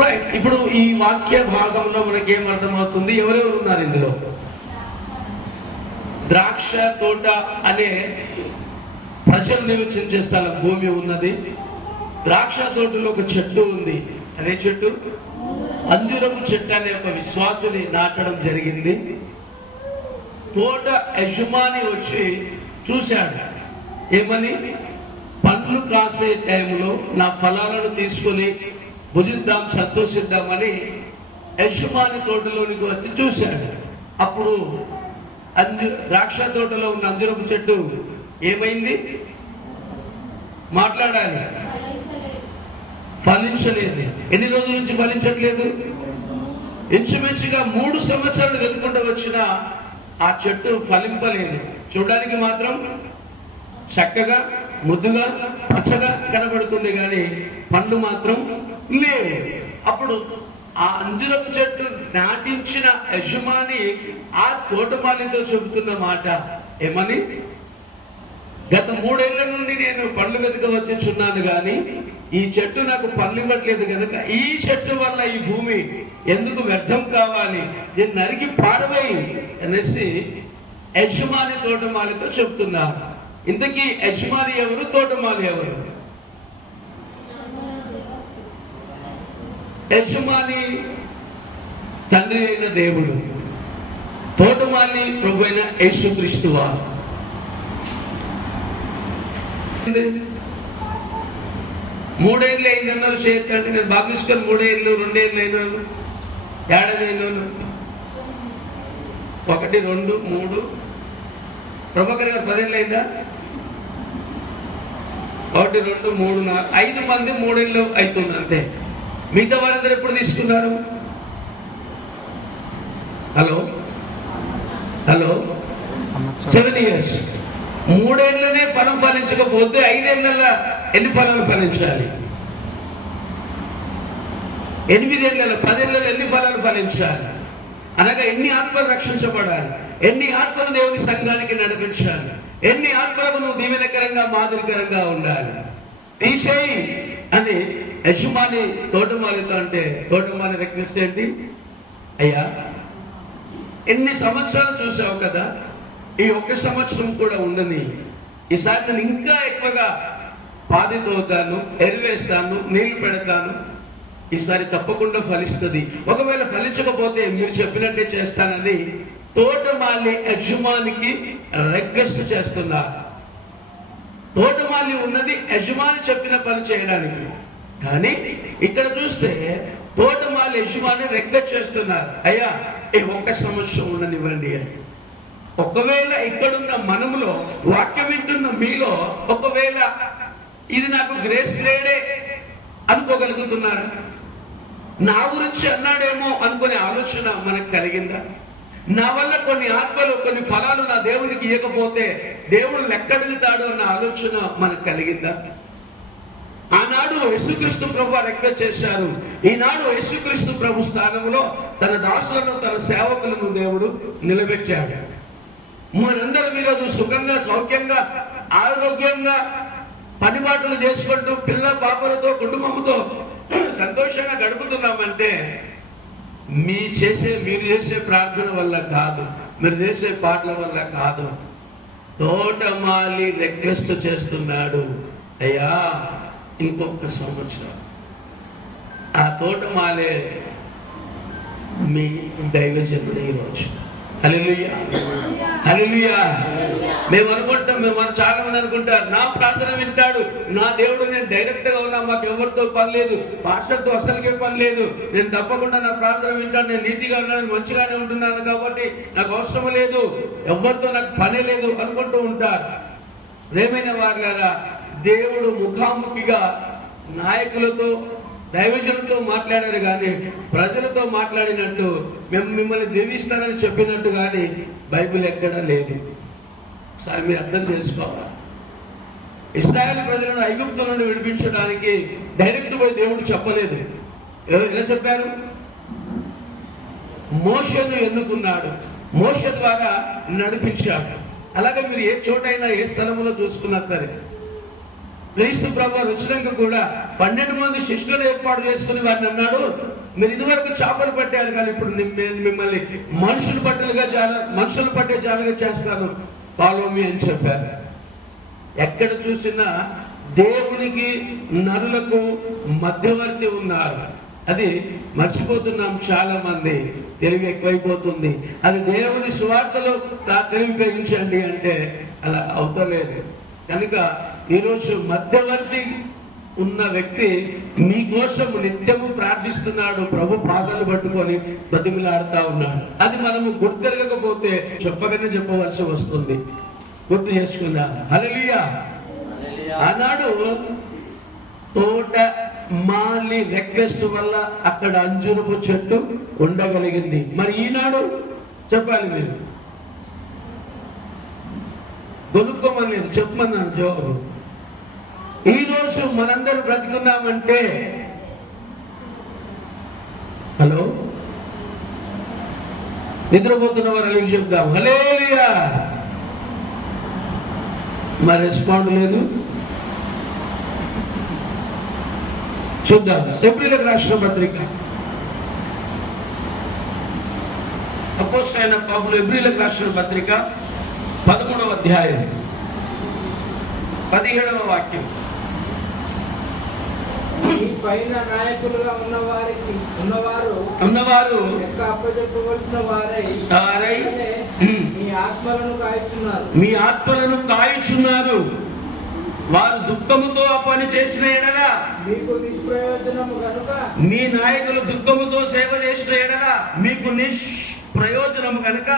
Right ఇప్పుడు ఈ వాక్య భాగంలో మనకి ఏం అర్థమవుతుంది? ఎవరెవరు ఉన్నారు ఇందులో? ద్రాక్ష తోట అనే ప్రజలు నివసించే స్థలం భూమి ఉన్నది. ద్రాక్ష తోటలో ఒక చెట్టు ఉంది. అదే చెట్టు? అంజురపు చెట్టు అనే ఒక విశ్వాసుని నాటడం జరిగింది. తోట యజమాని వచ్చి చూశాడు. ఏమని? పండ్లు కాసే టైంలో నా ఫలాలను తీసుకొని భుజిద్దాం సంతోషిద్దామని యజమాని తోటలోనికి వచ్చి చూశాడు అప్పుడు అంజు ద్రాక్ష తోటలో ఉన్న అంజురపు చెట్టు ఏమైంది? మాట్లాడాలి. ఫలించలేదు. ఎన్ని రోజుల నుంచి ఫలించట్లేదు? ఇంచుమించుగా మూడు సంవత్సరాలు వెతుకుంటూ వచ్చిన ఆ చెట్టు ఫలింపలేదు. చూడడానికి మాత్రం చక్కగా ముద్దుగా పచ్చగా కనబడుతుంది కానీ పండ్లు మాత్రం లేవు. అప్పుడు ఆ అంజురం చెట్టు నాటించిన యజమాని ఆ తోటమాలితో చెబుతున్న మాట ఏమని? గత మూడేళ్ళ నుండి నేను పండ్లు వెతుక వచ్చిచున్నాను కానీ ఈ చెట్టు నాకు పళ్ళు ఇవ్వట్లేదు కనుక ఈ చెట్టు వల్ల ఈ భూమి ఎందుకు వ్యర్థం కావాలి? నేను నరికి పారవేయి అనేసి యజమాని తోటమాలితో చెప్తున్నారు ఇంతకీ యజమాని ఎవరు? తోటమాలి ఎవరు? యజమాని తండ్రి అయిన దేవుడు తోటమాని ప్రభు అయిన యేసుక్రీస్తు వారు. మూడేళ్ళు అయిందన్నారు చేయొద్దంటే నేను బాబిస్కర్ మూడేళ్ళు రెండేళ్ళు అయినాను ఏడాది అయినాను. ఒకటి రెండు మూడు. ప్రభాకర్ గారు పదేళ్ళు అయిందా? ఒకటి రెండు మూడు నాలుగు. ఐదు మంది మూడేళ్ళు అవుతుంది అంతే. మిగతా వాళ్ళందరూ ఎప్పుడు తీసుకున్నారు? హలో? హలో? సెవెన్ ఇయర్స్ మూడేళ్ళనే ఫలం ఫలించకపోతే ఐదేళ్ళ ఎన్ని ఫలాలు ఫలించాలి ఎనిమిదేళ్ళ పదేళ్ళలో ఎన్ని ఫలాలు ఫలించాలి అనగా ఎన్ని ఆత్మలు రక్షించబడాలి? ఎన్ని ఆత్మలు దేవుని సంఘానికి నడిపించాలి? ఎన్ని ఆత్మలకు నువ్వు దీవెనకరంగా మాదిరికరంగా ఉండాలి? తీసేయి అని యజమాని తోటమాలితో అంటే తోటమాలి రిక్వెస్ట్ ఏంటి? అయ్యా ఎన్ని సంవత్సరాలు చూసావు కదా ఈ ఒక్క సంవత్సరం కూడా ఉండని. ఈసారి నేను ఇంకా ఎక్కువగా పాది తోతాను ఎరివేస్తాను నీళ్ళు పెడతాను. ఈసారి తప్పకుండా ఫలిస్తుంది. ఒకవేళ ఫలించకపోతే మీరు చెప్పినట్టే చేస్తానని తోటమాలి యజమానికి రిక్వెస్ట్ చేస్తున్నా. తోటమాలి ఉన్నది యజమాని చెప్పిన పని చేయడానికి. కానీ ఇక్కడ చూస్తే తోటమాలి యజమాని రిక్వెస్ట్ చేస్తున్నారు. అయ్యా ఈ ఒక్క సంవత్సరం ఉండనివ్వండి అని. ఒకవేళ ఇక్కడున్న మనములో వాక్యం వింటున్న మీలో ఒకవేళ ఇది నాకు గ్రేస్ గ్రేడే అనుకోగలుగుతున్నారా? నా గురించి అన్నాడేమో అనుకునే ఆలోచన మనకు కలిగిందా? నా వల్ల కొన్ని ఆత్మలు కొన్ని ఫలాలు నా దేవునికి ఇవ్వకపోతే దేవుడు లెక్క వెళ్తాడు అన్న ఆలోచన మనకు కలిగిందా? ఆనాడు యేసుక్రీస్తు ప్రభు రెక్క చేశారు. ఈనాడు యేసుక్రీస్తు ప్రభు స్థానంలో తన దాసులను తన సేవకులను దేవుడు నిలబెట్టాడు. మనందరం ఈరోజు సుఖంగా సౌఖ్యంగా ఆరోగ్యంగా పనిబాటులు చేసుకుంటూ పిల్ల పాపలతో కుటుంబంతో సంతోషంగా గడుపుతున్నామంటే మీ చేసే మీరు చేసే ప్రార్థన వల్ల కాదు మీరు చేసే పాటల వల్ల కాదు. తోటమాలి రిక్వెస్ట్ చేస్తున్నాడు. అయ్యా ఇంకొక సంవత్సరం. ఆ తోటమాలే మీ దైవజనుడు ఈరోజు హల్లెలూయా. మేము అనుకుంటాం మేము మనం చాలా మంది అనుకుంటారు నా ప్రార్థన వింటాడు. నా దేవుడు నేను డైరెక్ట్గా ఉన్నా మాకు ఎవరితో పని లేదు. పాస్టర్తో అసలుకే పని లేదు. నేను తప్పకుండా నా ప్రార్థన వింటాను నేను నీతిగా ఉన్నాను మంచిగానే ఉంటున్నాను కాబట్టి నాకు అవసరం లేదు. ఎవరితో నాకు పని లేదు అనుకుంటూ ఉంటారు. ప్రేమైన వారులారా దేవుడు ముఖాముఖిగా నాయకులతో దైవజనులతో మాట్లాడారు కానీ ప్రజలతో మాట్లాడినట్టు మేము మిమ్మల్ని దీవిస్తానని చెప్పినట్టు కానీ బైబిల్ ఎక్కడా లేదు. ఒకసారి మీరు అర్థం చేసుకోవాలా? ఇస్రాయల్ ప్రజలను ఐగుప్తు నుండి విడిపించడానికి డైరెక్ట్ పోయి దేవుడు చెప్పలేదు. ఎలా చెప్పారు? మోషను ఎన్నుకున్నాడు. మోష ద్వారా నడిపించాడు. అలాగే మీరు ఏ చోటైనా ఏ స్థలంలో చూసుకున్నా సరే క్రీస్తు ప్రభు వచ్చినాక కూడా పన్నెండు మంది శిష్యులు ఏర్పాటు చేసుకుని వారిని అన్నాడు. మీరు ఇదివరకు చేపలు పట్టారు కానీ ఇప్పుడు నేను మిమ్మల్ని మనుషులు పట్టలుగా జాల మనుషులు పట్టే జాలుగా చేస్తాను. పాలోమి అని చెప్పారు. ఎక్కడ చూసినా దేవునికి నరులకు మధ్యవర్తి ఉన్నారు. అది మర్చిపోతున్నాం చాలా మంది తెలివి ఎక్కువైపోతుంది. అది దేవుని స్వార్థలో తెలివి పెంచండి అంటే అలా అవుతలేదు. కనుక ఈరోజు మధ్యవర్తి ఉన్న వ్యక్తి మీకోసం నిత్యము ప్రార్థిస్తున్నాడు. ప్రభు పాదాలు పట్టుకొని బతిమిలాడుతా ఉన్నాడు. అది మనము గుర్తెరగకపోతే చెప్పగానే చెప్పవలసి వస్తుంది. గుర్తు చేసుకుందాం. హల్లెలూయా. ఆనాడు తోట మాలి రిక్వెస్ట్ వల్ల అక్కడ అంజురపు చెట్టు ఉండగలిగింది. మరి ఈనాడు చెప్పాలి మీరు. కొనుక్కోమని చెప్పమన్నాను జవాబు ఈ రోజు మనందరూ బ్రతుకున్నామంటే హలో? నిద్రపోతున్న వారు చెప్దాం. హలేలియా మరి రెస్పాండ్ లేదు. చూద్దాం. ఏప్రిల్ రాష్ట్ర పత్రిక. అపోస్ట్ అయిన పాపులు ఏప్రిల్ రాష్ట్ర పత్రిక. పదమూడవ అధ్యాయం. పదిహేడవ వాక్యం. ఈ పైన నాయకులుగా ఉన్న వారికి ఉన్నవారు ఉన్నవారు లెక్క అప్పచెప్పవలసిన వారై మీ ఆత్మలను కాల్చున్నారు మీ ఆత్మలను కాయిచున్నారు. వారు దుఃఖముతో ఆ పని చేసిన ఎడల మీకు నిష్ప్రయోజనము కనుక మీ నాయకులు దుఃఖముతో సేవ చేసిన ఎడల మీకు నిష్ప్రయోజనము కనుక